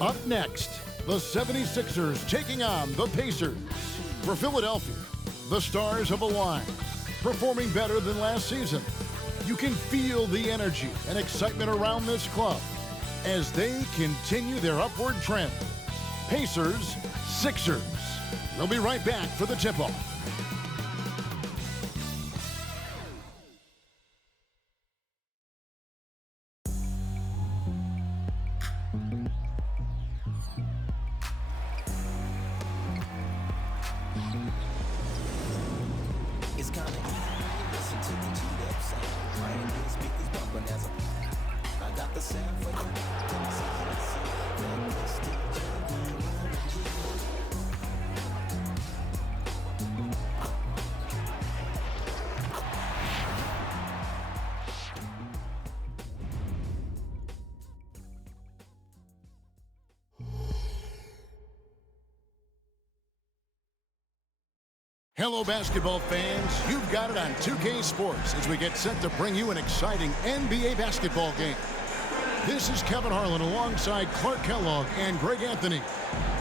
Up next, the 76ers taking on the Pacers. For Philadelphia, the stars have aligned, performing better than last season. You can feel the energy and excitement around this club as they continue their upward trend. Pacers, Sixers. We'll be right back for the tip-off. Hello, basketball fans. You've got it on 2K Sports as we get set to bring you an exciting NBA basketball game. This is Kevin Harlan alongside Clark Kellogg and Greg Anthony.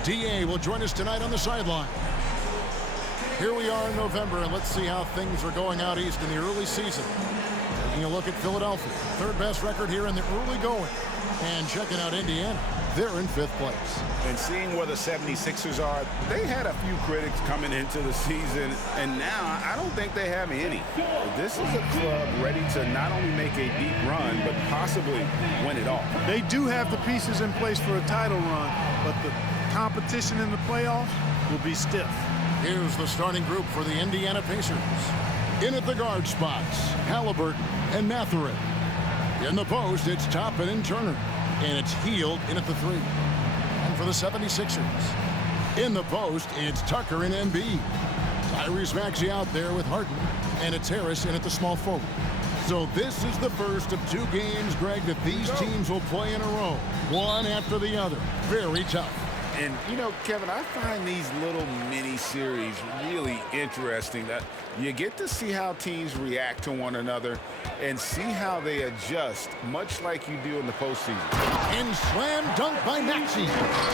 DA will join us tonight on the sideline. Here we are in November, and let's see how things are going out east in the early season. Taking a look at Philadelphia, third best record here in the early going. And checking out Indiana, they're in 5th place. And seeing where the 76ers are, they had a few critics coming into the season, and now I don't think they have any. This is a club ready to not only make a deep run, but possibly win it all. They do have the pieces in place for a title run, but the competition in the playoffs will be stiff. Here's the starting group for the Indiana Pacers. In at the guard spots, Halliburton and Mathurin. In the post, it's Toppin and Turner. And it's Hield in at the 3. And for the 76ers, in the post, it's Tucker and Embiid. Tyrese Maxey out there with Harden. And it's Harris in at the small forward. So this is the first of 2 games, Greg, that these teams will play in a row. One after the other. Very tough. And, you know, Kevin, I find these little mini-series really interesting. That you get to see how teams react to one another and see how they adjust, much like you do in the postseason. And slam dunk by Maxey.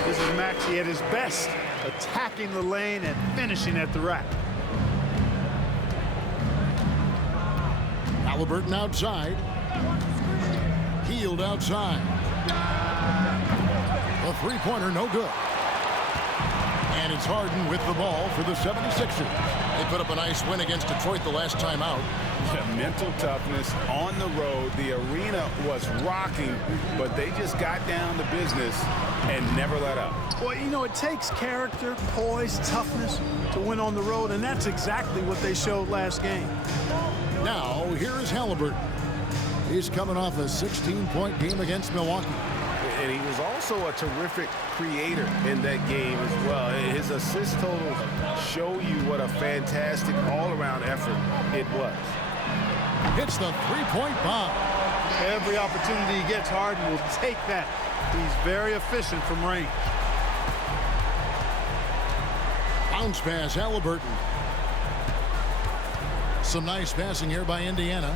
This is Maxey at his best, attacking the lane and finishing at the rack. Halliburton outside. Hield outside. The three-pointer no good. And it's Harden with the ball for the 76ers. They put up a nice win against Detroit the last time out. Yeah, mental toughness on the road. The arena was rocking, but they just got down to business and never let up. Well, you know, it takes character, poise, toughness to win on the road, and that's exactly what they showed last game. Now, here is Halliburton. He's coming off a 16-point game against Milwaukee. And he was also a terrific creator in that game as well. His assist totals show you what a fantastic all-around effort it was. Hits the three-point bomb. Every opportunity he gets, Harden will take that. He's very efficient from range. Bounce pass, Halliburton. Some nice passing here by Indiana.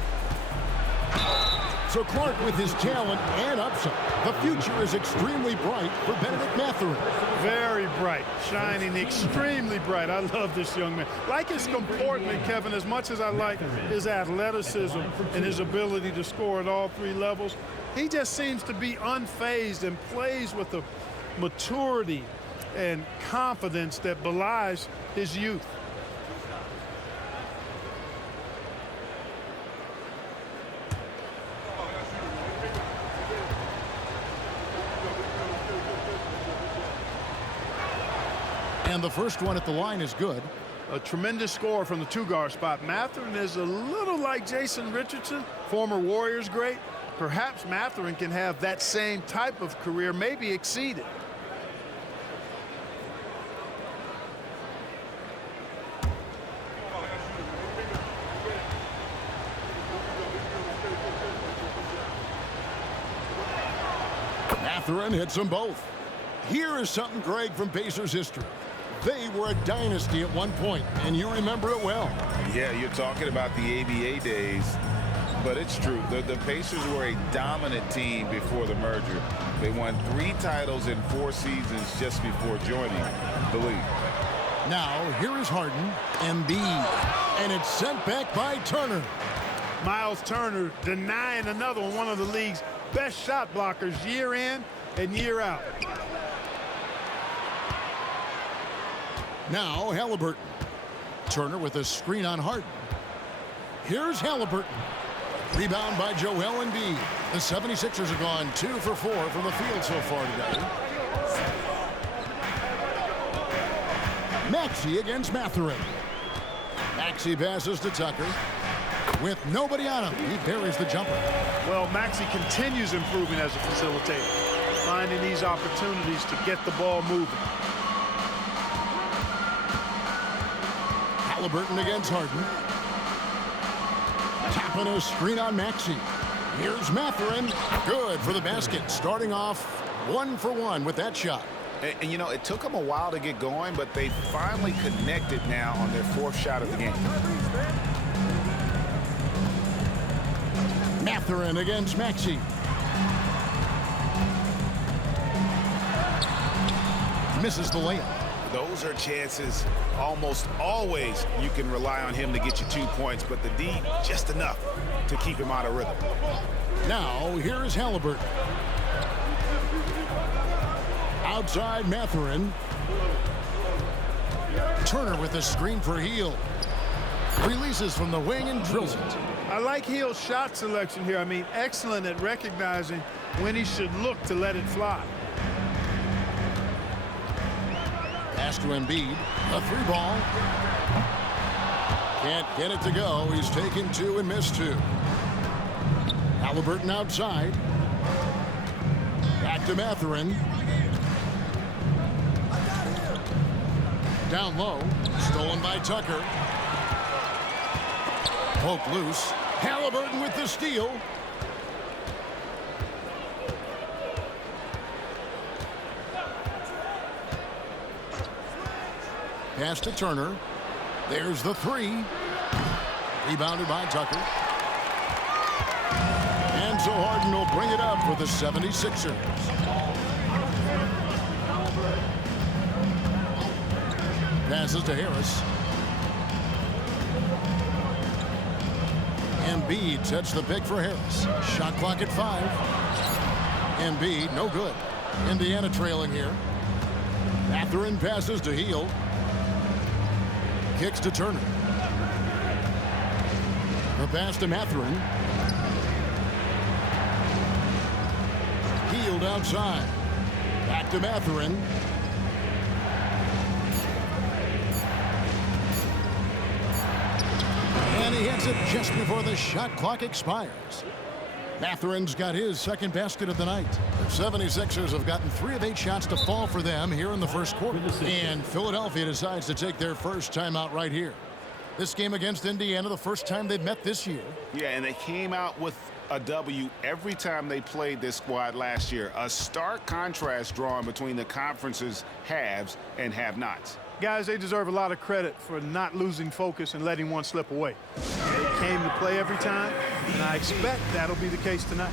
So Clark with his talent and upside. The future is extremely bright for Benedict Mathurin. Very bright, shining extremely bright. I love this young man. Like his comportment, Kevin, as much as I like his athleticism and his ability to score at all 3 levels, he just seems to be unfazed and plays with a maturity and confidence that belies his youth. And the first one at the line is good. A tremendous score from the 2-guard spot. Mathurin is a little like Jason Richardson, former Warriors great. Perhaps Mathurin can have that same type of career, maybe exceed it. Mathurin hits them both. Here is something, Greg, from Pacers history. They were a dynasty at one point, and you remember it well. Yeah, you're talking about the ABA days. But it's true. The Pacers were a dominant team before the merger. They won 3 titles in 4 seasons just before joining the league. Now, here is Harden, Embiid, and it's sent back by Turner. Miles Turner denying another one of the league's best shot blockers year in and year out. Now, Halliburton. Turner with a screen on Harden. Here's Halliburton. Rebound by Joel Embiid. The 76ers have gone 2 for 4 from the field so far today. Maxey against Mathurin. Maxey passes to Tucker. With nobody on him, he buries the jumper. Well, Maxey continues improving as a facilitator, finding these opportunities to get the ball moving. Halliburton against Harden. Tapping a screen on Maxey. Here's Mathurin. Good for the basket. Starting off 1 for 1 with that shot. And, you know, it took them a while to get going, but they finally connected now on their 4th shot of the game. Mathurin against Maxey. Misses the layup. Those are chances almost always you can rely on him to get you 2 points, but the D just enough to keep him out of rhythm. Now, here is Halliburton. Outside Mathurin. Turner with a screen for Hield. Releases from the wing and drills it. I like Hield's shot selection here. I mean, excellent at recognizing when he should look to let it fly. Pass to Embiid. A 3-ball. Can't get it to go. He's taken 2 and missed 2. Halliburton outside. Back to Mathurin. Down low. Stolen by Tucker. Poke loose. Halliburton with the steal. Pass to Turner. There's the 3. Rebounded by Tucker. And so Harden will bring it up for the 76ers. Passes to Harris. Embiid sets the pick for Harris. Shot clock at 5. Embiid, no good. Indiana trailing here. Mathurin passes to Hield. Kicks to Turner. The pass to Mathurin. Hield outside. Back to Mathurin. And he hits it just before the shot clock expires. Mathurin's got his 2nd basket of the night. The 76ers have gotten 3 of 8 shots to fall for them here in the first quarter. And Philadelphia decides to take their first timeout right here. This game against Indiana, the first time they've met this year. Yeah, and they came out with a W every time they played this squad last year. A stark contrast drawn between the conference's haves and have-nots. Guys, they deserve a lot of credit for not losing focus and letting one slip away. They came to play every time, and I expect that'll be the case tonight.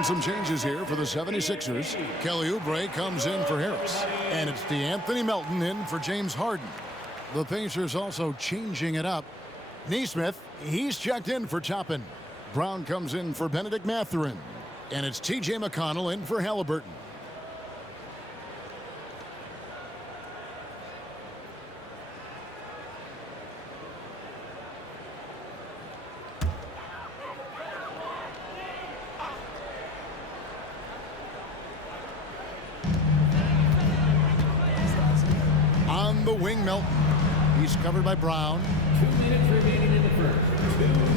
And some changes here for the 76ers. Kelly Oubre comes in for Harris. And it's DeAnthony Melton in for James Harden. The Pacers also changing it up. Nesmith, he's checked in for Toppin. Brown comes in for Benedict Mathurin. And it's T.J. McConnell in for Halliburton. On the wing, Melton. He's covered by Brown. 2 minutes remaining in the first.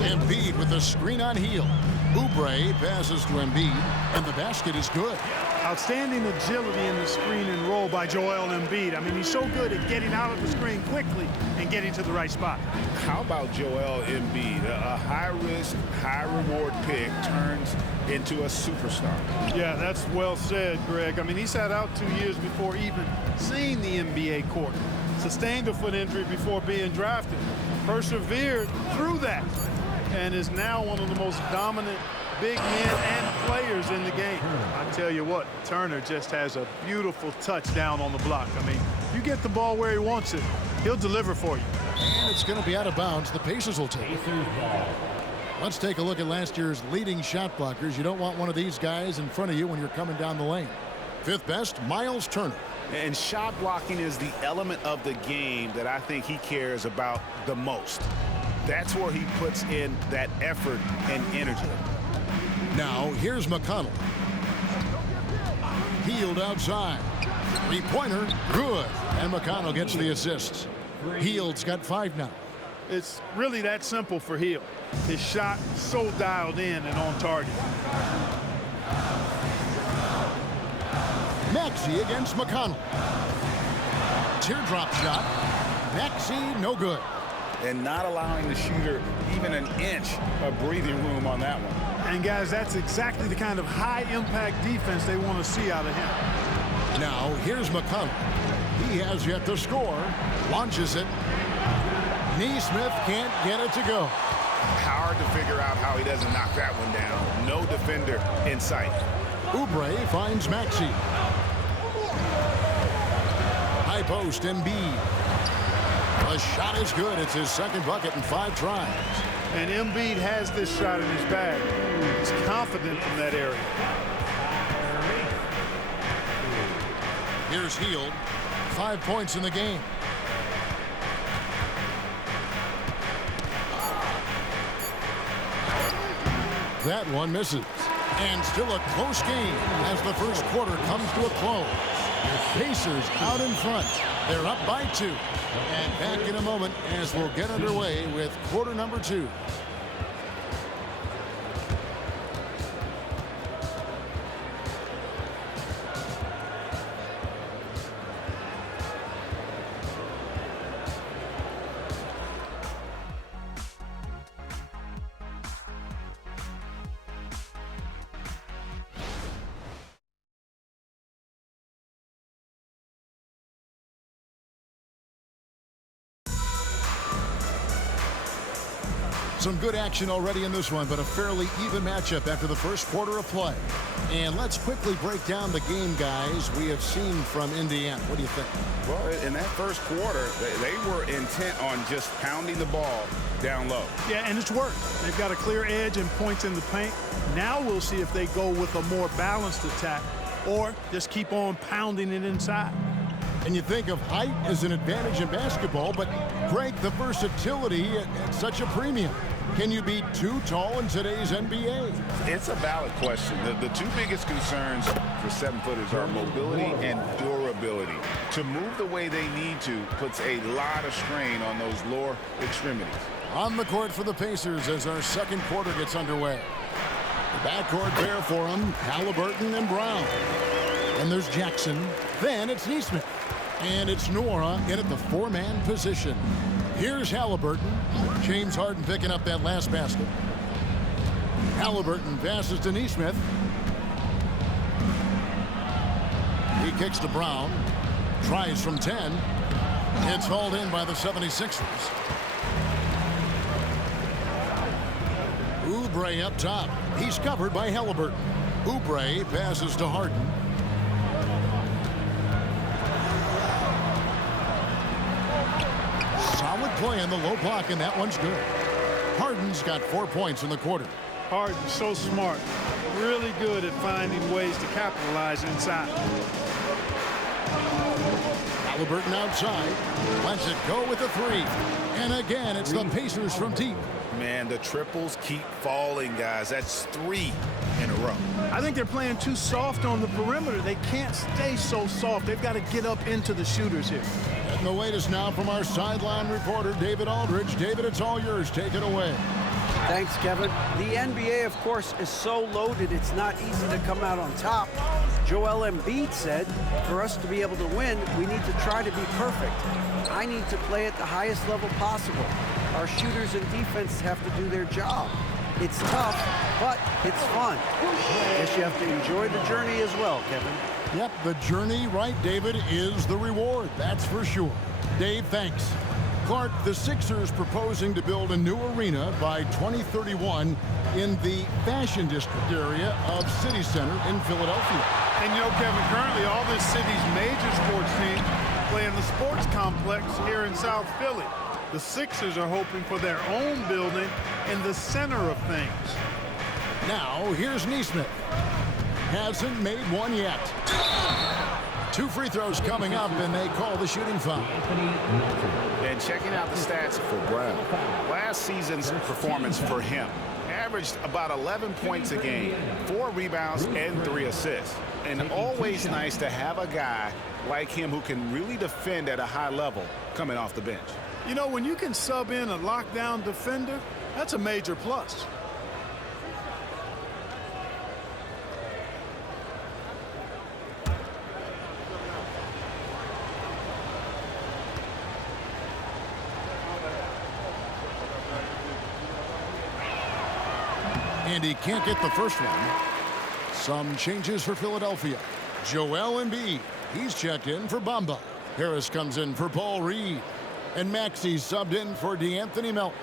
Embiid with the screen on Hield. Oubre passes to Embiid, and the basket is good. Outstanding agility in the screen and roll by Joel Embiid. I mean, he's so good at getting out of the screen quickly and getting to the right spot. How about Joel Embiid? A high-risk, high-reward pick turns into a superstar. Yeah, that's well said, Greg. I mean, he sat out 2 years before even seeing the NBA court. Sustained a foot injury before being drafted. Persevered through that and is now one of the most dominant big men and players in the game. I tell you what, Turner just has a beautiful touchdown on the block. I mean, you get the ball where he wants it, he'll deliver for you. And it's going to be out of bounds. The Pacers will take it. Pacers ball. Let's take a look at last year's leading shot blockers. You don't want one of these guys in front of you when you're coming down the lane. Fifth best, Miles Turner. And shot blocking is the element of the game that I think he cares about the most. That's where he puts in that effort and energy. Now, here's McConnell. Hield outside. Three-pointer, good. And McConnell gets the assist. Hield's got 5 now. It's really that simple for Hield. His shot so dialed in and on target. Maxey against McConnell. Teardrop shot. Maxey, no good. And not allowing the shooter even an inch of breathing room on that one. And guys, that's exactly the kind of high-impact defense they want to see out of him. Now, here's McConnell. He has yet to score. Launches it. Nesmith can't get it to go. Hard to figure out how he doesn't knock that one down. No defender in sight. Oubre finds Maxey. High post, Embiid. The shot is good. It's his second bucket in 5 tries. And Embiid has this shot in his bag. He's confident in that area. Here's Hield. 5 points in the game. That one misses. And still a close game as the first quarter comes to a close. The Pacers out in front. They're up by 2. And back in a moment as we'll get underway with quarter number 2. Some good action already in this one, but a fairly even matchup after the first quarter of play. And let's quickly break down the game, guys, we have seen from Indiana. What do you think? Well, in that first quarter, they were intent on just pounding the ball down low. Yeah, and it's worked. They've got a clear edge and points in the paint. Now we'll see if they go with a more balanced attack or just keep on pounding it inside. And you think of height as an advantage in basketball, but Greg, the versatility at such a premium. Can you be too tall in today's NBA? It's a valid question. The two biggest concerns for 7-footers are mobility and durability. To move the way they need to puts a lot of strain on those lower extremities. On the court for the Pacers as our second quarter gets underway. The backcourt pair for them, Halliburton and Brown. And there's Jackson. Then it's Nesmith. And it's Nora in at the 4-man position. Here's Halliburton. James Harden picking up that last basket. Halliburton passes to Nesmith. He kicks to Brown. Tries from 10. It's hauled in by the 76ers. Oubre up top. He's covered by Halliburton. Oubre passes to Harden. Solid play in the low block, and that one's good. Harden's got 4 points in the quarter. Harden, so smart. Really good at finding ways to capitalize inside. Halliburton outside. Lets it go with a three. And again, it's the Pacers from deep. Man, the triples keep falling, guys. That's 3 in a row. I think they're playing too soft on the perimeter. They can't stay so soft. They've got to get up into the shooters here. And the latest now from our sideline reporter, David Aldridge. David, it's all yours. Take it away. Thanks, Kevin. The NBA, of course, is so loaded, it's not easy to come out on top. Joel Embiid said, for us to be able to win, we need to try to be perfect. I need to play at the highest level possible. Our shooters and defense have to do their job. It's tough, but it's fun. I guess you have to enjoy the journey as well, Kevin. Yep, the journey, right, David, is the reward. That's for sure. Dave, thanks. Clark, the Sixers proposing to build a new arena by 2031 in the Fashion District area of City Center in Philadelphia. And you know, Kevin, currently all this city's major sports teams play in the sports complex here in South Philly. The Sixers are hoping for their own building in the center of things. Now, here's Nesmith. Hasn't made one yet. 2 free throws coming up, and they call the shooting foul. And checking out the stats for Brown. Last season's performance for him averaged about 11 points a game, 4 rebounds, and 3 assists. And always nice to have a guy like him who can really defend at a high level coming off the bench. You know, when you can sub in a lockdown defender, that's a major plus. And he can't get the first one. Some changes for Philadelphia. Joel Embiid. He's checked in for Bamba. Harris comes in for Paul Reed. And Maxey subbed in for DeAnthony Melton.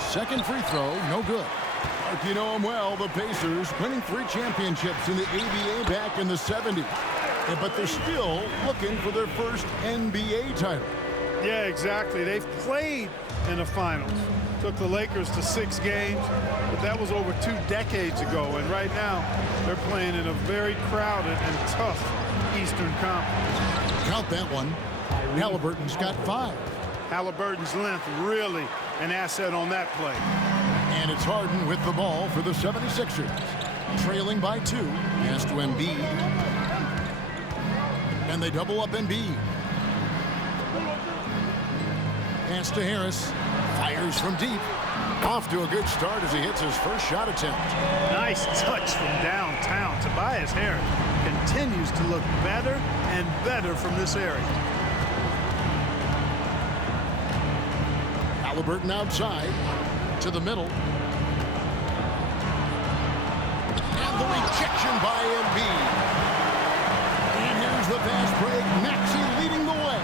Second free throw, no good. If you know them well, the Pacers winning 3 championships in the ABA back in the 70s. Yeah, but they're still looking for their first NBA title. Yeah, exactly. They've played in the finals. Took the Lakers to 6 games, but that was over 2 decades ago. And right now, they're playing in a very crowded and tough Eastern Conference. Count that one. Halliburton's got 5. Halliburton's length really an asset on that play. And it's Harden with the ball for the 76ers. Trailing by 2. Pass to Embiid. And they double up Embiid. Pass to Harris. Fires from deep. Off to a good start as he hits his first shot attempt. Nice touch from downtown. Tobias Harris continues to look better and better from this area. Halliburton outside to the middle. And the rejection by Embiid. And here's the fast break. Maxey leading the way.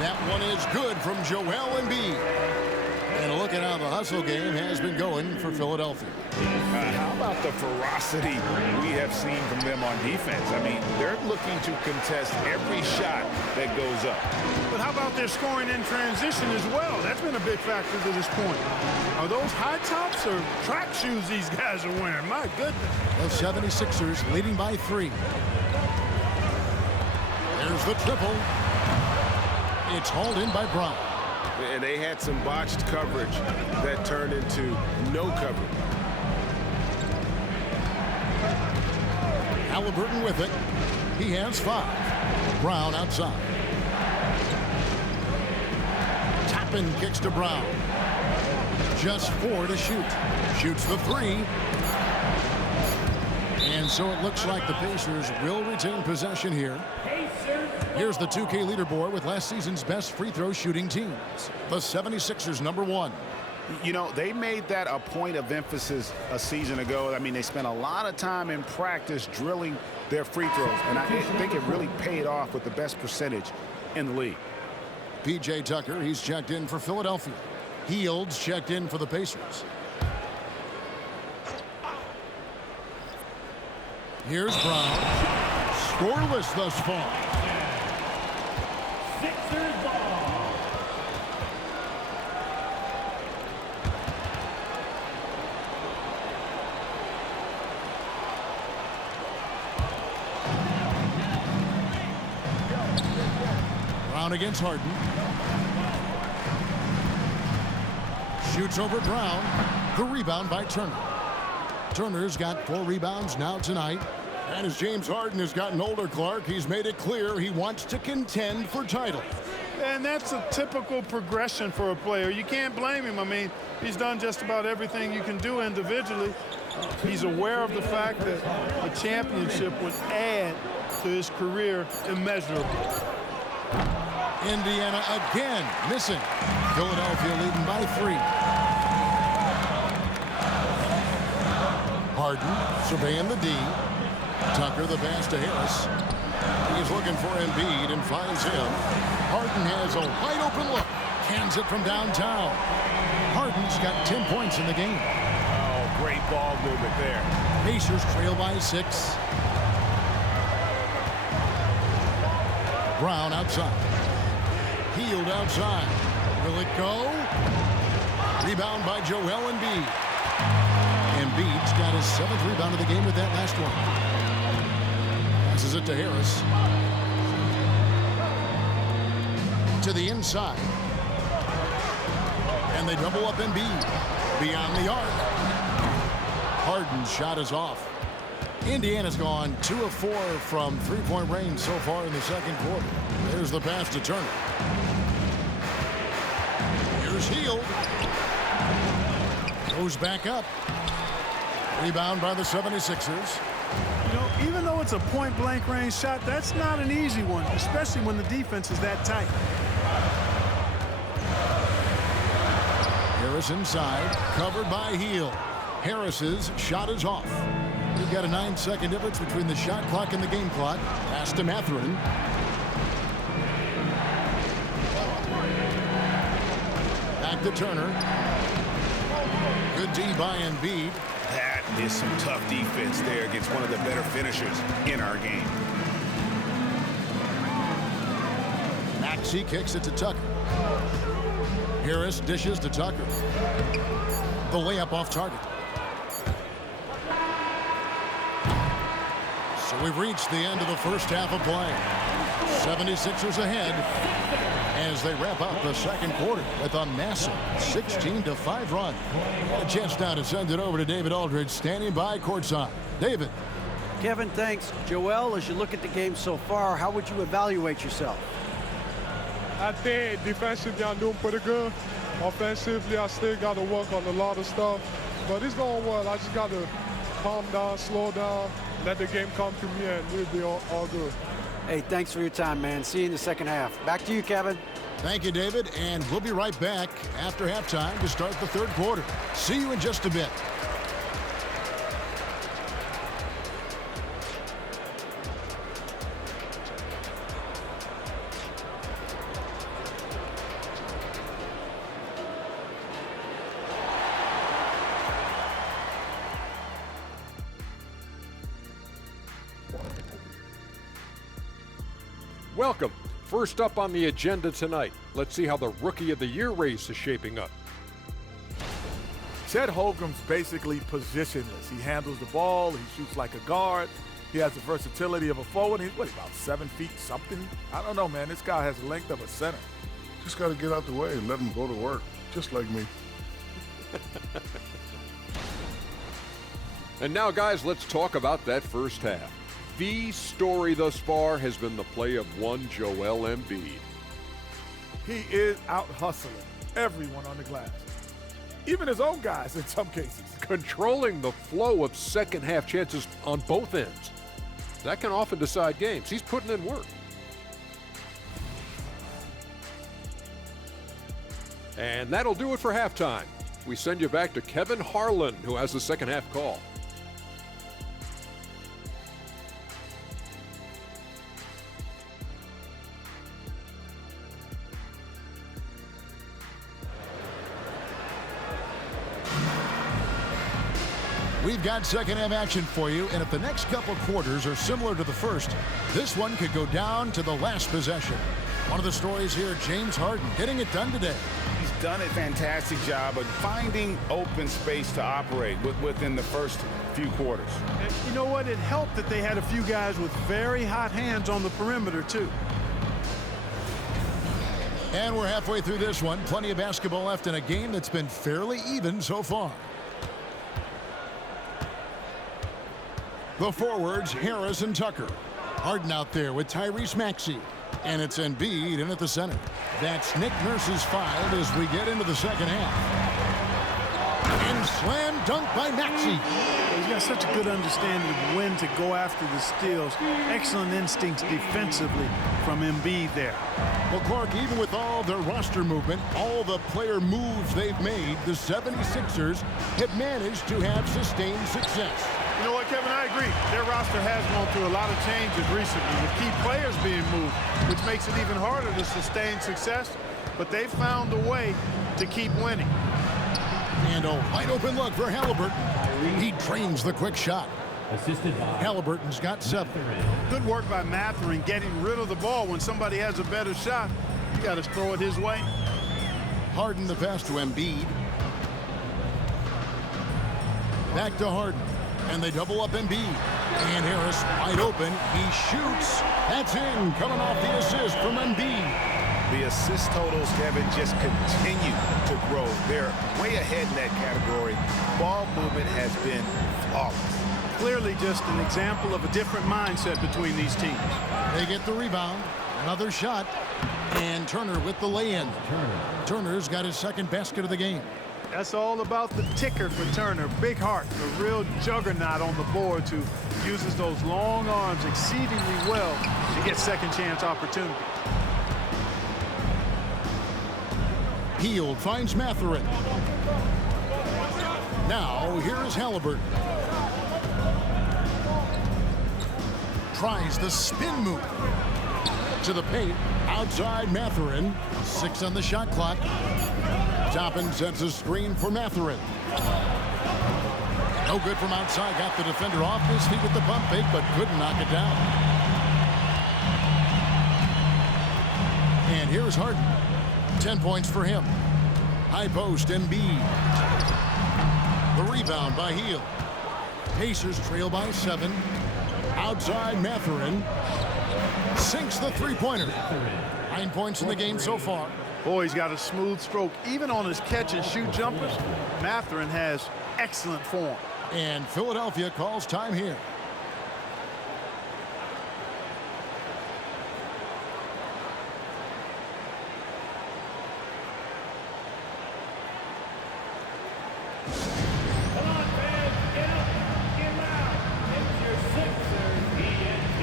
That one is good from Joel Embiid. And look at how the hustle game has been going for Philadelphia. How about the ferocity we have seen from them on defense? I mean, they're looking to contest every shot that goes up. But how about their scoring in transition as well? That's been a big factor to this point. Are those high tops or track shoes these guys are wearing? My goodness. The 76ers leading by 3. There's the triple. It's hauled in by Brown. And they had some botched coverage that turned into no coverage. Halliburton with it. He has 5. Brown outside. Toppin kicks to Brown. Just 4 to shoot. Shoots the 3. And so it looks like the Pacers will retain possession here. Here's the 2K leaderboard with last season's best free throw shooting teams. The 76ers number 1. You know, they made that a point of emphasis a season ago. I mean, they spent a lot of time in practice drilling their free throws, and I think it really paid off with the best percentage in the league. P.J. Tucker, he's checked in for Philadelphia. Hields checked in for the Pacers. Here's Brown. Scoreless thus far. Sixers ball. Brown against Harden. Shoots over Brown. The rebound by Turner. Turner's got 4 rebounds now tonight. And as James Harden has gotten older, Clark, he's made it clear he wants to contend for title. And that's a typical progression for a player. You can't blame him. I mean, he's done just about everything you can do individually. He's aware of the fact that a championship would add to his career immeasurably. Indiana again missing. Philadelphia leading by 3. Harden surveying the D. Tucker the pass to Harris. He's looking for Embiid and finds him. Harden has a wide open look. Cans it from downtown. Harden's got 10 points in the game. Oh, great ball movement there. Pacers trail by 6. Brown outside. Hield outside. Will it go? Rebound by Joel Embiid. Embiid's got his 7th rebound of the game with that last one. Passes it to Harris. To the inside. And they double up Embiid. Beyond the arc. Harden's shot is off. Indiana's gone 2 of 4 from three-point range so far in the second quarter. There's the pass to Turner. Here's Hield. Goes back up. Rebound by the 76ers. You know, even though it's a point-blank range shot, that's not an easy one, especially when the defense is that tight. Harris inside, covered by Hield. Harris's shot is off. We've got a 9-second difference between the shot clock and the game clock. Pass to Mathurin. Back to Turner. Good D by Embiid. That is some tough defense there against one of the better finishers in our game. Maxey kicks it to Tucker. Harris dishes to Tucker. The layup off target. So we've reached the end of the first half of play. 76ers ahead as they wrap up the second quarter with a massive 16-5 run. A chance now to send it over to David Aldridge, standing by courtside. David. Kevin, thanks. Joel, as you look at the game so far, how would you evaluate yourself? I think defensively I'm doing pretty good. Offensively, I still got to work on a lot of stuff. But it's going well. I just got to calm down, slow down, let the game come to me, and we'll be all good. Hey, thanks for your time, man. See you in the second half. Back to you, Kevin. Thank you, David. And we'll be right back after halftime to start the third quarter. See you in just a bit. Welcome. First up on the agenda tonight, let's see how the Rookie of the Year race is shaping up. Chet Holmgren's basically positionless. He handles the ball, he shoots like a guard, he has the versatility of a forward. He's, about 7 feet something? I don't know, man. This guy has the length of a center. Just got to get out the way and let him go to work, just like me. And now, guys, let's talk about that first half. The story thus far has been the play of one Joel Embiid. He is out hustling everyone on the glass, even his own guys in some cases. Controlling the flow of second half chances on both ends. That can often decide games. He's putting in work. And that'll do it for halftime. we send you back to Kevin Harlan, who has the second half call. We've got second half action for you, and if the next couple quarters are similar to the first, this one could go down to the last possession. One of the stories here, James Harden getting it done today. He's done a fantastic job of finding open space to operate within the first few quarters. And you know what? It helped that they had a few guys with very hot hands on the perimeter, too. And we're halfway through this one. Plenty of basketball left in a game that's been fairly even so far. The forwards, Harris and Tucker. Harden out there with Tyrese Maxey. And it's Embiid in at the center. That's Nick Nurse's 5 as we get into the second half. And slam dunk by Maxey. He's got such a good understanding of when to go after the steals. Excellent instincts defensively from Embiid there. Well, Clark, even with all their roster movement, all the player moves they've made, the 76ers have managed to have sustained success. You know what, Kevin? I agree. Their roster has gone through a lot of changes recently with key players being moved, which makes it even harder to sustain success. But they've found a way to keep winning. And a wide open look for Halliburton. He drains the quick shot. Assisted by Halliburton's got 7. Good work by Mathurin getting rid of the ball. When somebody has a better shot, you got to throw it his way. Harden the pass to Embiid. Back to Harden. And they double up Embiid. And Harris wide open. He shoots. That's in. Coming off the assist from Embiid. The assist totals, Kevin, just continue to grow. They're way ahead in that category. Ball movement has been flawless. Clearly just an example of a different mindset between these teams. They get the rebound. Another shot. And Turner with the lay-in. Turner's got his second basket of the game. That's all about the ticker for Turner. Big heart, a real juggernaut on the boards who uses those long arms exceedingly well to get second chance opportunity. Hield finds Mathurin. Now here is Halliburton. Tries the spin move. To the paint. Outside Mathurin. 6 on the shot clock. Toppin sets a screen for Mathurin. No good from outside. Got the defender off his feet with the pump fake, but couldn't knock it down. And here's Harden. 10 points for him. High post, Embiid. The rebound by Hield. Pacers trail by 7. Outside Mathurin. Sinks the three-pointer. 9 points in the game so far. Boy, he's got a smooth stroke. Even on his catch-and-shoot jumpers, Mathurin has excellent form. And Philadelphia calls time here. Come on, fans, get up, get loud. It's your Sixers ENT.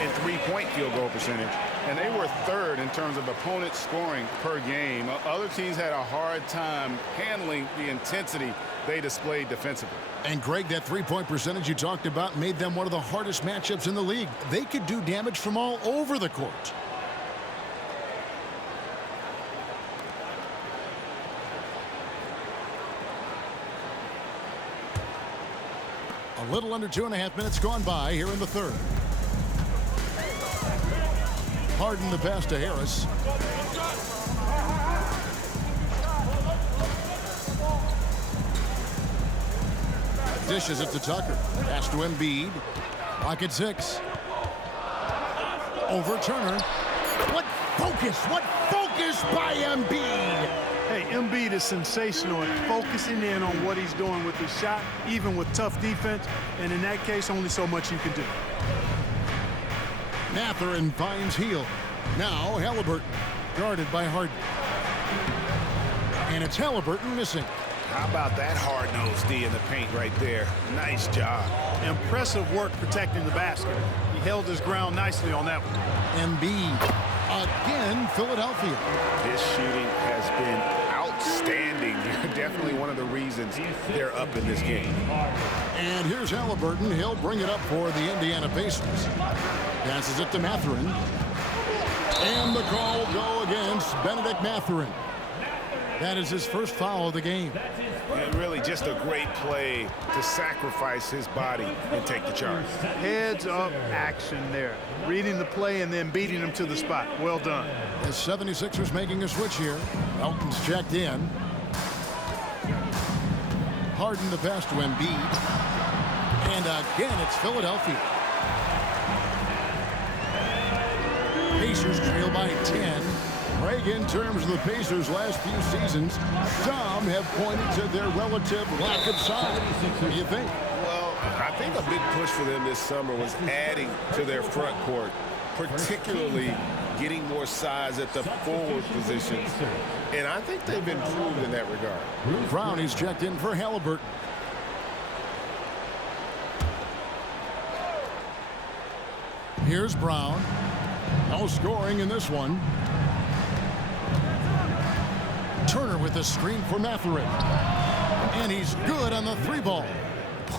And three-point field goal percentage. and they were third in terms of opponent scoring per game. Other teams had a hard time handling the intensity they displayed defensively. And Greg, that three-point percentage you talked about made them one of the hardest matchups in the league. They could do damage from all over the court. A little under 2.5 minutes gone by here in the third. Harden the pass to Harris. Dishes it to Tucker. Pass to Embiid. Clock at 6. Over Turner. What focus by Embiid. Hey, Embiid is sensational at focusing in on what he's doing with his shot, even with tough defense. And in that case, only so much you can do. Mathurin finds Hield. Now Halliburton, guarded by Harden. And it's Halliburton missing. How about that hard-nosed D in the paint right there? Nice job. Impressive work protecting the basket. He held his ground nicely on that one. Embiid, again, Philadelphia. His shooting has been outstanding. Definitely one of the reasons they're up in this game. And here's Halliburton. He'll bring it up for the Indiana Pacers. Passes it to Mathurin. And the call will go against Benedict Mathurin. That is his first foul of the game. And really just a great play to sacrifice his body and take the charge. Heads up action there. Reading the play and then beating him to the spot. Well done. The 76ers making a switch here. Elton's checked in. Harden the pass to Embiid. And again, it's Philadelphia. Pacers trail by 10. Greg, in terms of the Pacers' last few seasons, some have pointed to their relative lack of size. What do you think? Well, I think a big push for them this summer was adding to their front court, particularly getting more size at the forward positions. And I think they've improved in that regard. Brown is checked in for Halliburton. Here's Brown. No scoring in this one. Turner with the screen for Mathurin. And he's good on the three ball.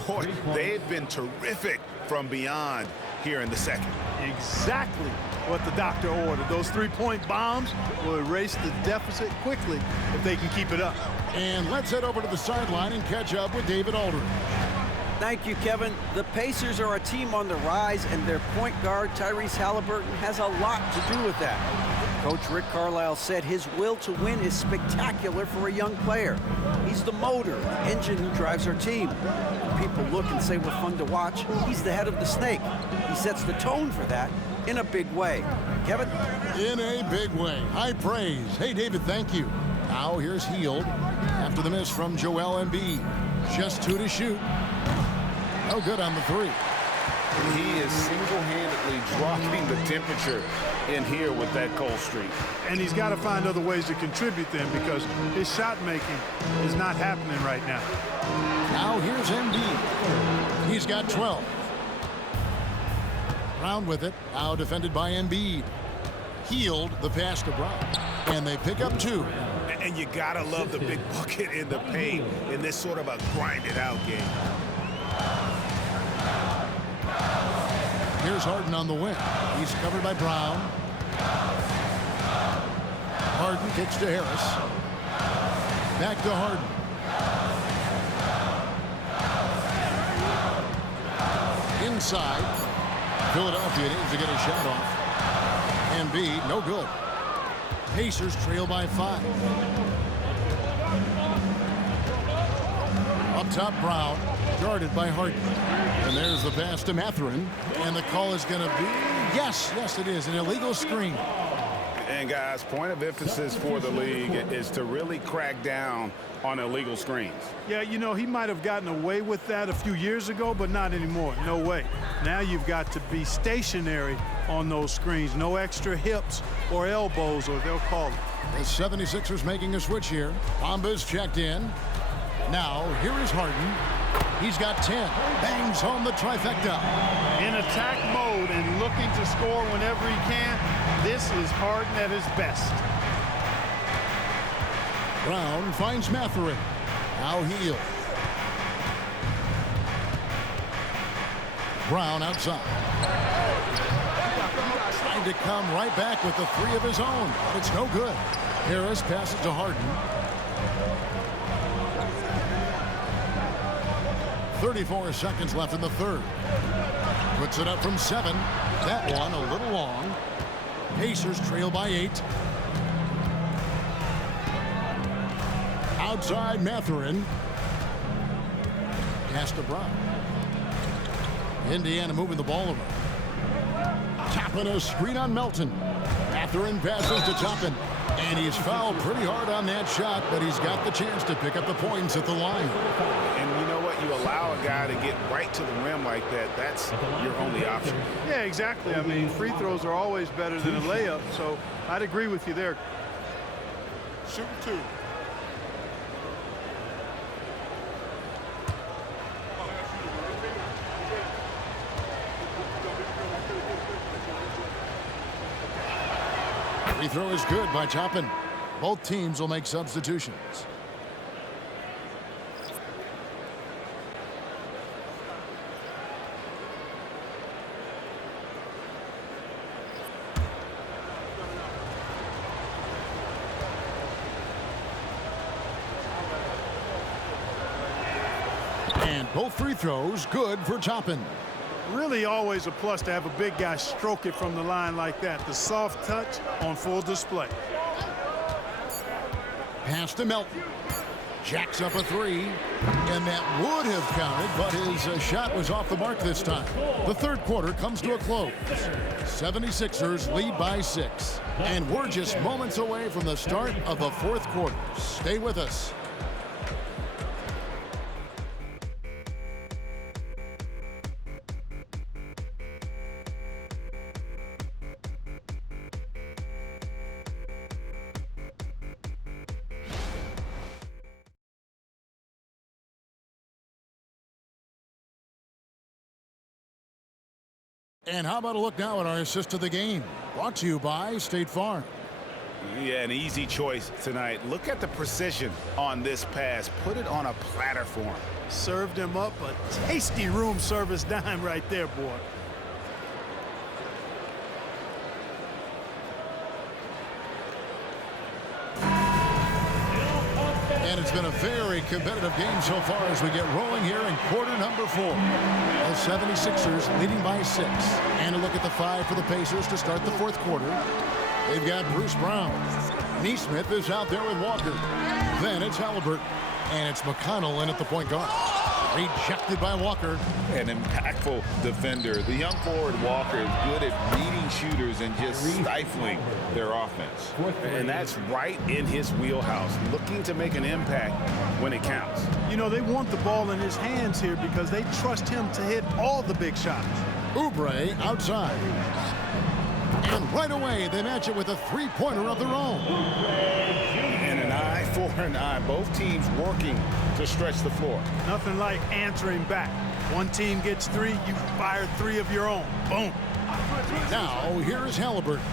Boy, they've been terrific from beyond here in the second. Exactly what the doctor ordered. Those three-point bombs will erase the deficit quickly if they can keep it up. And let's head over to the sideline and catch up with David Aldridge. Thank you, Kevin. The Pacers are a team on the rise, and their point guard, Tyrese Halliburton, has a lot to do with that. Coach Rick Carlisle said his will to win is spectacular for a young player. He's the motor, the engine who drives our team. When people look and say we're fun to watch, he's the head of the snake. He sets the tone for that in a big way. Kevin? In a big way. High praise. Hey, David, thank you. Now here's Hield after the miss from Joel Embiid. Just 2 to shoot. No good on the 3. He is single-handedly dropping the temperature in here with that cold streak. And he's got to find other ways to contribute then, because his shot making is not happening right now. Now here's Embiid. He's got 12. Brown with it. Now defended by Embiid. Hield the pass to Brown. And they pick up 2. And you got to love the big bucket in the paint in this sort of a grinded-out game. Here's Harden on the wing. He's covered by Brown. Harden kicks to Harris. Back to Harden. Inside. Philadelphia needs to get a shot off. Embiid, no good. Pacers trail by 5. Up top, Brown, guarded by Harden. And there's the pass to Mathurin. And the call is going to be, yes, it is, an illegal screen. And guys, point of emphasis for the league is to really crack down on illegal screens. Yeah, you know, he might have gotten away with that a few years ago, but not anymore. No way. Now you've got to be stationary on those screens. No extra hips or elbows, or they'll call it. The 76ers making a switch here. Bamba's checked in. Now, here is Harden. He's got 10. Bangs home the trifecta. In attack mode and looking to score whenever he can. This is Harden at his best. Brown finds Mathurin. Now Hield. Brown outside. Trying to come right back with the three of his own. But it's no good. Harris passes to Harden. 34 seconds left in the third. Puts it up from 7. That one a little long. Pacers trail by 8. Outside Mathurin. Pass to Brown. Indiana moving the ball over. Toppin a screen on Melton. Mathurin passes to Toppin. And he's fouled pretty hard on that shot, but he's got the chance to pick up the points at the line. And you know what? You allow a guy to get right to the rim like that, that's your only option. Yeah, exactly. I mean, free throws are always better than a layup, so I'd agree with you there. Shooting 2. Free throw is good by Toppin. Both teams will make substitutions. And both free throws good for Toppin. Really always a plus to have a big guy stroke it from the line like that. The soft touch on full display. Pass to Melton. Jacks up a 3. And that would have counted, but his shot was off the mark this time. The third quarter comes to a close. 76ers lead by 6. And we're just moments away from the start of the fourth quarter. Stay with us. And how about a look now at our assist of the game? Brought to you by State Farm. Yeah, an easy choice tonight. Look at the precision on this pass. Put it on a platter for him. Served him up a tasty room service dime right there, boy. And it's been a very competitive game so far as we get rolling here in quarter number 4. The 76ers leading by 6. And a look at the 5 for the Pacers to start the fourth quarter. They've got Bruce Brown. Neesmith is out there with Walker. Then it's Halliburton. And it's McConnell in at the point guard. Rejected by Walker. An impactful defender. The young forward Walker is good at reading shooters and just stifling their offense. And that's right in his wheelhouse, looking to make an impact when it counts. You know, they want the ball in his hands here because they trust him to hit all the big shots. Oubre outside. And right away, they match it with a three-pointer of their own. And an eye for an eye. Both teams working to stretch the floor. Nothing like answering back. One team gets 3, you fire 3 of your own. Boom. Now, here's Halliburton.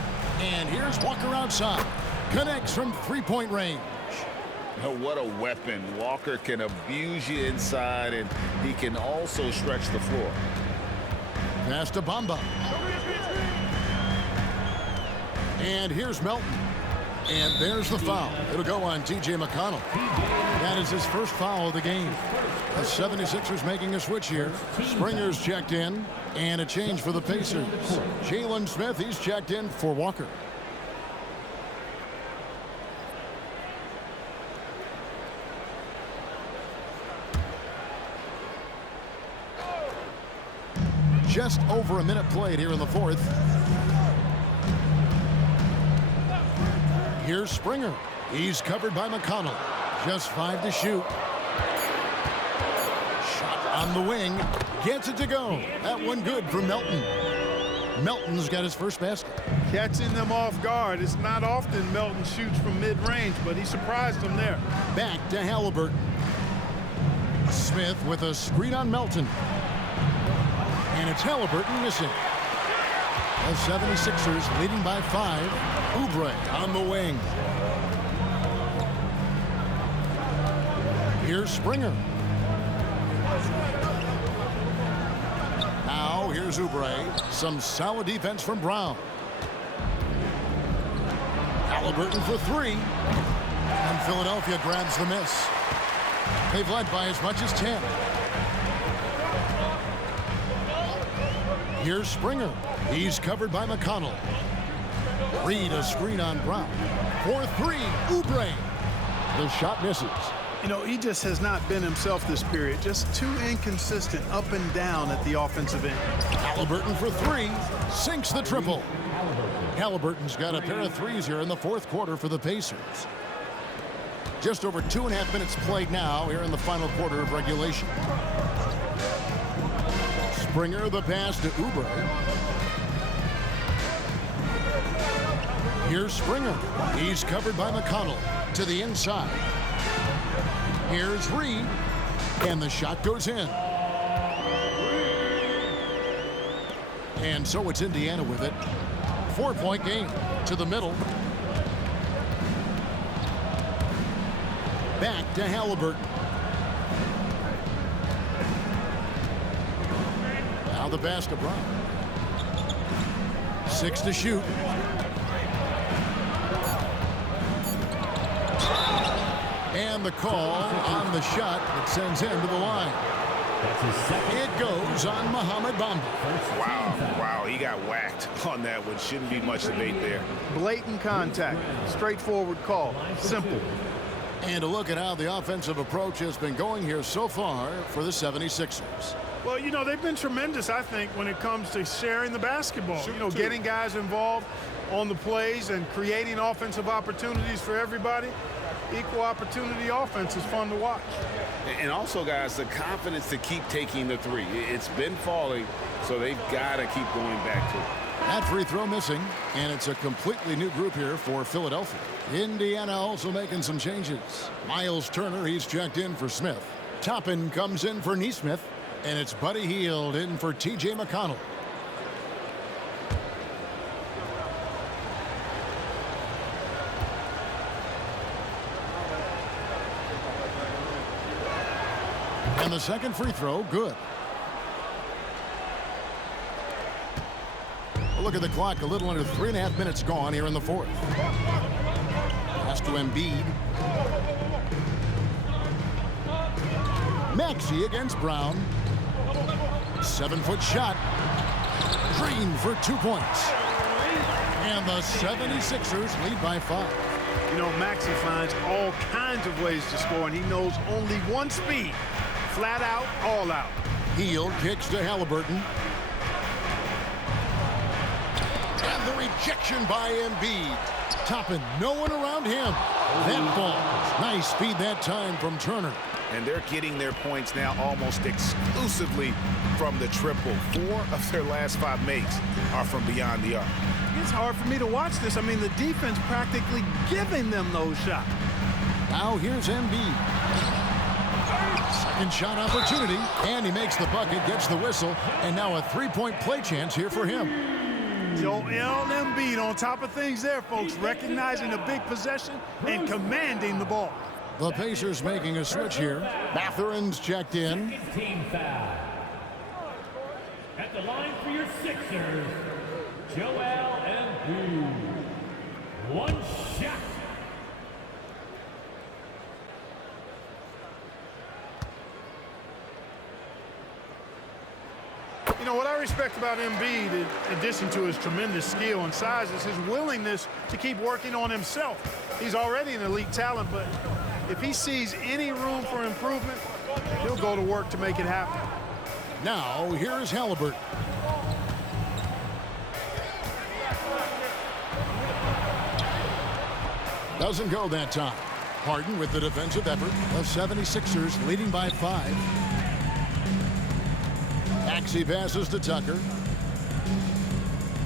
And here's Walker outside. Connects from three-point range. Oh, what a weapon. Walker can abuse you inside, and he can also stretch the floor. Pass to Bamba. And here's Melton. And there's the foul. It'll go on T.J. McConnell. That is his first foul of the game. The 76ers making a switch here. Springer's checked in. And a change for the Pacers. Jalen Smith, he's checked in for Walker. Just over a minute played here in the fourth. Here's Springer. He's covered by McConnell. Just 5 to shoot. Shot on the wing. Gets it to go. That one good for Melton. Melton's got his first basket. Catching them off guard. It's not often Melton shoots from mid-range, but he surprised them there. Back to Halliburton. Smith with a screen on Melton. And it's Halliburton missing. The 76ers leading by 5. Oubre on the wing. Here's Springer. Now here's Oubre. Some solid defense from Brown. Haliburton for 3. And Philadelphia grabs the miss. They've led by as much as 10. Here's Springer. He's covered by McConnell. Reed a screen on Brown. For 3, Oubre. The shot misses. You know, he just has not been himself this period. Just too inconsistent up and down at the offensive end. Haliburton for 3. Sinks the triple. Haliburton's got a pair of threes here in the fourth quarter for the Pacers. Just over 2.5 minutes played now here in the final quarter of regulation. Springer the pass to Oubre. Here's Springer. He's covered by McConnell to the inside. Here's Reed. And the shot goes in. And so it's Indiana with it. 4-point game to the middle. Back to Haliburton. Now the pass to Brown. 6 to shoot. And the call on the shot that sends him to the line. It goes on Mohamed Bamba. Wow, he got whacked on that one. Shouldn't be much debate there. Blatant contact. Straightforward call. Simple. And a look at how the offensive approach has been going here so far for the 76ers. Well, you know, they've been tremendous, I think, when it comes to sharing the basketball. You know, getting guys involved on the plays and creating offensive opportunities for everybody. Equal opportunity offense is fun to watch. And also, guys, the confidence to keep taking the three. It's been falling, so they've got to keep going back to it. That free throw missing, and it's a completely new group here for Philadelphia. Indiana also making some changes. Miles Turner, he's checked in for Smith. Toppin comes in for Nesmith, and it's Buddy Hield in for T.J. McConnell. And the second free throw, good. Look at the clock, a little under 3.5 minutes gone here in the fourth. Pass to Embiid. Maxey against Brown. 7-foot shot. Green for 2 points. And the 76ers lead by 5. You know, Maxey finds all kinds of ways to score, and he knows only one speed. Flat out, all out. Hield kicks to Haliburton. And the rejection by Embiid. Toppin, no one around him. That falls. Nice speed that time from Turner. And they're getting their points now almost exclusively from the triple. 4 of their last 5 makes are from beyond the arc. It's hard for me to watch this. I mean, the defense practically giving them those shots. Now here's Embiid. Second shot opportunity, and he makes the bucket, gets the whistle, and now a 3-point play chance here for him. Joel Embiid on top of things there, folks, recognizing a big possession and commanding the ball. The Pacers making a switch here. Mathurin's checked in. Team foul. At the line for your Sixers, Joel Embiid. 1 shot. You know, what I respect about Embiid, in addition to his tremendous skill and size, is his willingness to keep working on himself. He's already an elite talent, but if he sees any room for improvement, he'll go to work to make it happen. Now, here's Haliburton. Doesn't go that time. Harden with the defensive effort. The 76ers leading by 5. Maxey passes to Tucker.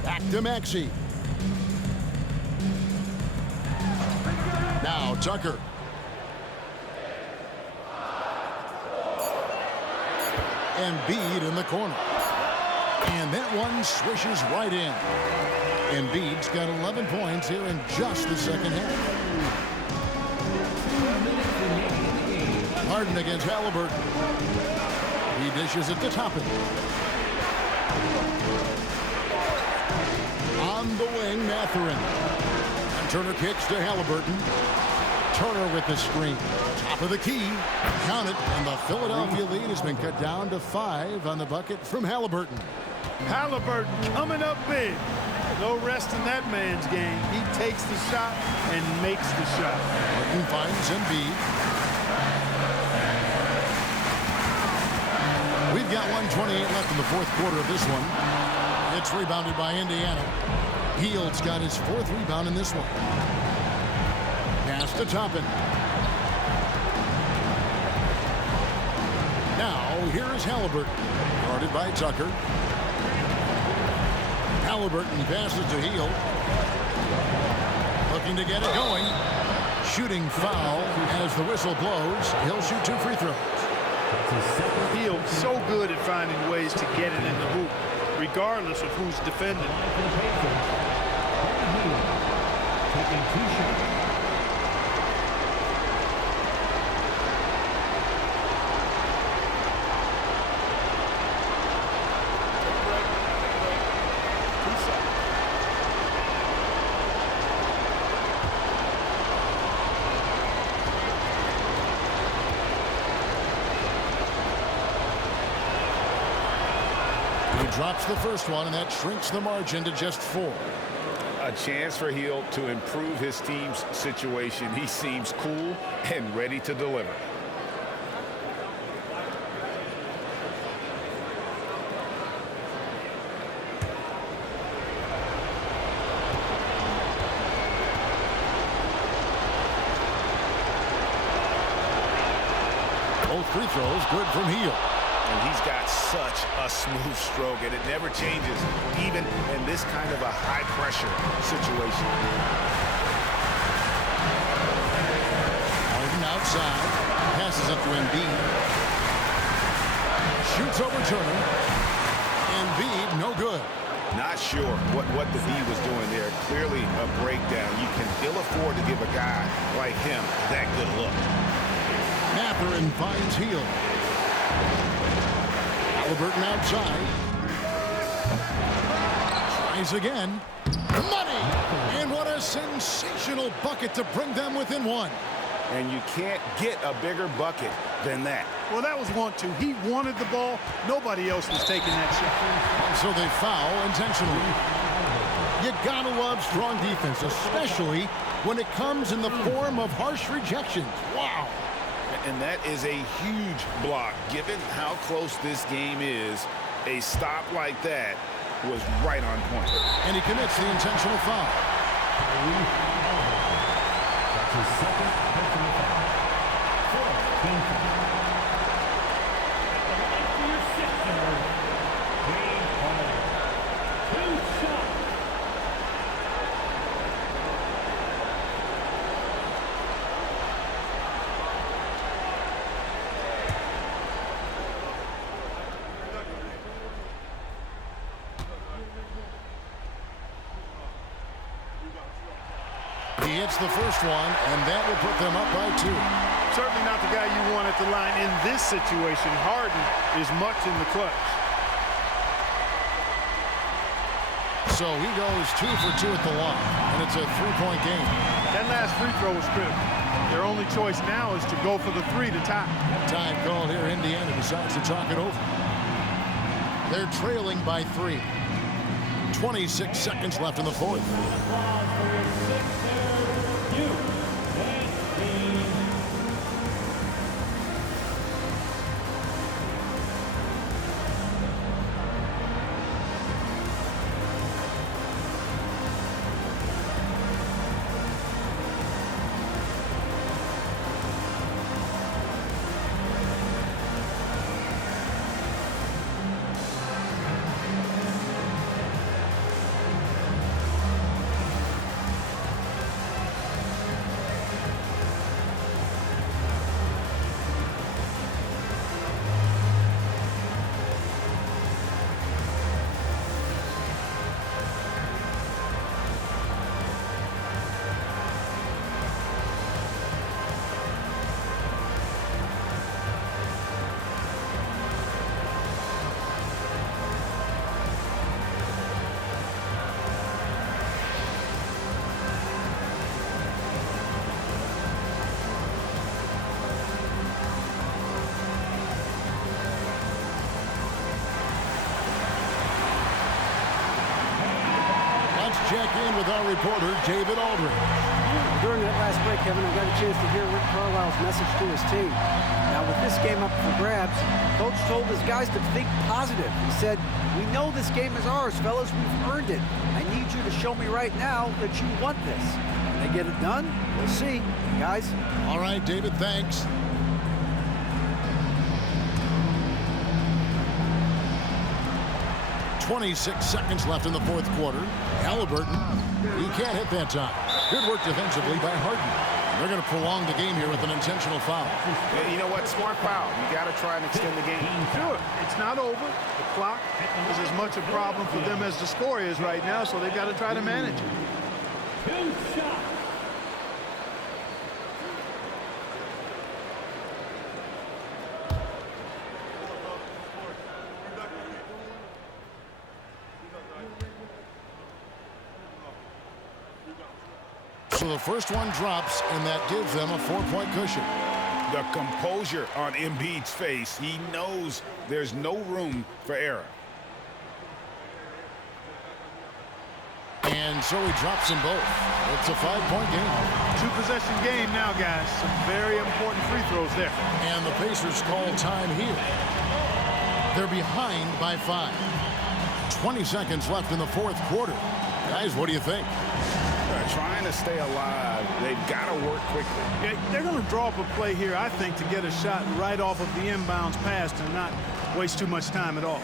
Back to Maxey. Now Tucker. Embiid in the corner. And that one swishes right in. Embiid's got 11 points here in just the second half. Harden against Halliburton. He dishes it to Toppin. On the wing, Mathurin. And Turner kicks to Halliburton. Turner with the screen. Top of the key. Count it. And the Philadelphia lead has been cut down to 5 on the bucket from Halliburton. Halliburton coming up big. No rest in that man's game. He takes the shot and makes the shot. Harden finds Embiid. We've got 1:28 left in the fourth quarter of this one. It's rebounded by Indiana. Hield's got his 4th rebound in this one. Pass to Toppin. Now, here is Halliburton. Guarded by Tucker. Halliburton passes to Hield. Looking to get it going. Shooting foul as the whistle blows. He'll shoot 2 free throws. Hield so good at finding ways to get it in the hoop, regardless of who's defending. Taking 2 shots. Drops the first one, and that shrinks the margin to just 4. A chance for Hield to improve his team's situation. He seems cool and ready to deliver. Both free throws good from Hield. And he's got such a smooth stroke, and it never changes, even in this kind of a high-pressure situation. Harden outside. Passes it to Embiid. Shoots over Turner. Embiid, no good. Not sure what the D was doing there. Clearly a breakdown. You can ill afford to give a guy like him that good look. Mathurin finds Hield. Halliburton outside. Tries again. Money! And what a sensational bucket to bring them within 1. And you can't get a bigger bucket than that. Well, that was 1-2. He wanted the ball. Nobody else was taking that shot. And so they foul intentionally. You gotta love strong defense, especially when it comes in the form of harsh rejections. Wow. And that is a huge block. Given how close this game is, a stop like that was right on point. And he commits the intentional foul. That's his second personal foul. 4th team foul. For your Sixers, James Harden. 2 shots. He hits the first one, and that will put them up by 2. Certainly not the guy you want at the line in this situation. Harden is much in the clutch. So he goes 2 for 2 at the line, and it's a 3-point game. That last free throw was critical. Their only choice now is to go for the 3 to tie. Time call here. Indiana decides to talk it over. They're trailing by 3. 26 seconds left in the fourth. check in with our reporter, David Aldridge. During that last break, Kevin, I got a chance to hear Rick Carlisle's message to his team. Now, with this game up for grabs, Coach told his guys to think positive. He said, "We know this game is ours, fellas. We've earned it. I need you to show me right now that you want this." Can they get it done? We'll see. Guys? All right, David, thanks. .26 seconds left in the fourth quarter. Halliburton, he can't hit that time. Good work defensively by Harden. They're going to prolong the game here with an intentional foul. Yeah, you know what? Smart foul. You got to try and extend the game. Sure. It's not over. The clock is as much a problem for them as the score is right now, so they've got to try to manage it. 2 shots. So the first one drops, and that gives them a 4-point cushion. The composure on Embiid's face. He knows there's no room for error. And so he drops them both. It's a 5-point game. 2-possession game now, guys. Some very important free throws there. And the Pacers call time here. They're behind by 5. 20 seconds left in the fourth quarter. Guys, what do you think? Trying to stay alive. They've got to work quickly. Yeah, they're going to draw up a play here, I think, to get a shot right off of the inbounds pass and not waste too much time at all.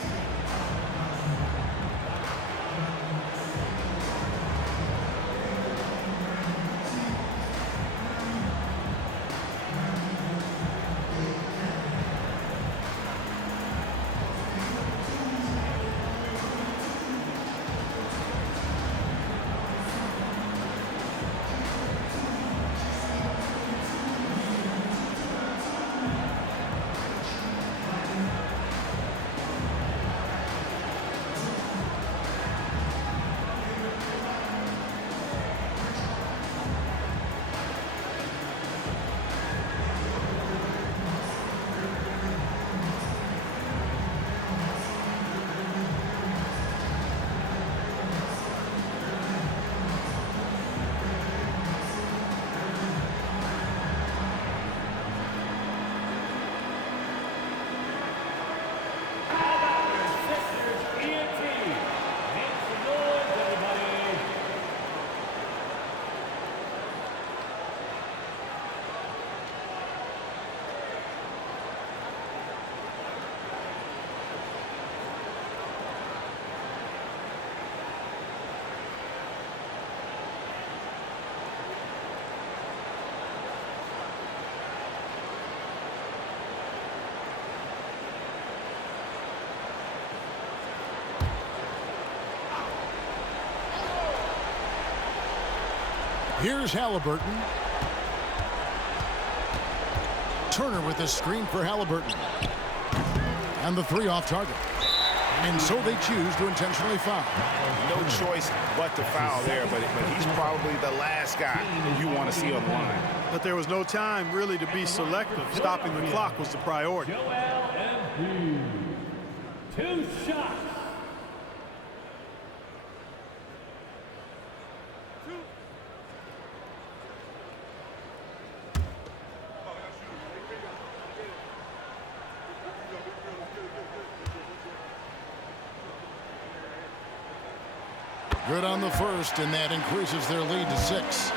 Here's Halliburton. Turner with the screen for Halliburton. And the 3 off target. And so they choose to intentionally foul. No choice but to foul there, but he's probably the last guy you want to see on the line. But there was no time really to be selective. Stopping the clock was the priority. Joel Embiid. 2 shots. Good on the first, and that increases their lead to 6.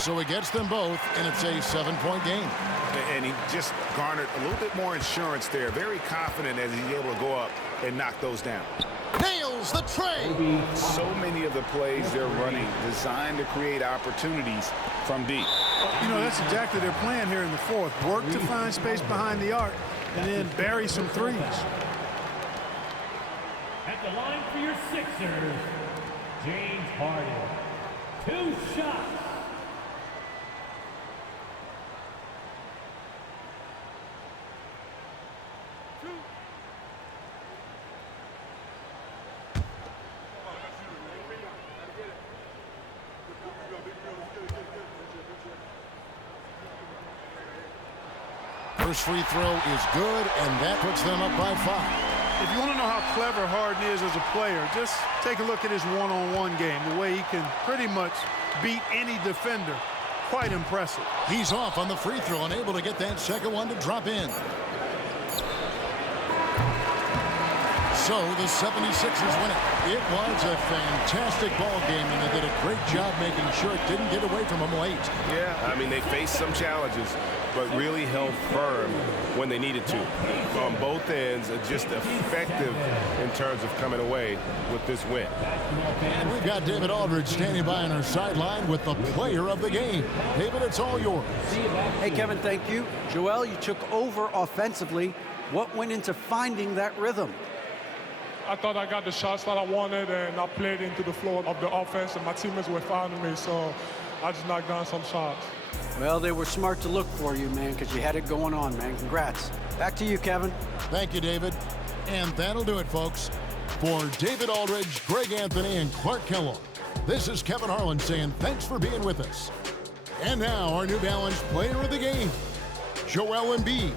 So he gets them both, and it's a 7-point game. And he just garnered a little bit more insurance there. Very confident as he's able to go up and knock those down. Nails the tray. So many of the plays they're running designed to create opportunities from deep. You know, that's exactly their plan here in the fourth. Work to find space behind the arc and then bury some threes. At the line for your Sixers, James Harden. 2 shots. First free throw is good, and that puts them up by 5. If you want to know how clever Harden is as a player, just take a look at his one-on-one game, the way he can pretty much beat any defender. Quite impressive. He's off on the free throw and able to get that second one to drop in. So the 76ers win it. It was a fantastic ball game, and they did a great job making sure it didn't get away from them late. Yeah, I mean, they faced some challenges, but really held firm when they needed to. On both ends, just effective in terms of coming away with this win. And we've got David Aldridge standing by on our sideline with the player of the game. David, it's all yours. Hey, Kevin, thank you. Joel, you took over offensively. What went into finding that rhythm? I thought I got the shots that I wanted, and I played into the flow of the offense, and my teammates were finding me, so I just knocked down some shots. Well, they were smart to look for you, man, because you had it going on, man. Congrats. Back to you, Kevin. Thank you, David. And that'll do it, folks. For David Aldridge, Greg Anthony, and Clark Kellogg, this is Kevin Harlan saying thanks for being with us. And now, our New Balance player of the game, Joel Embiid.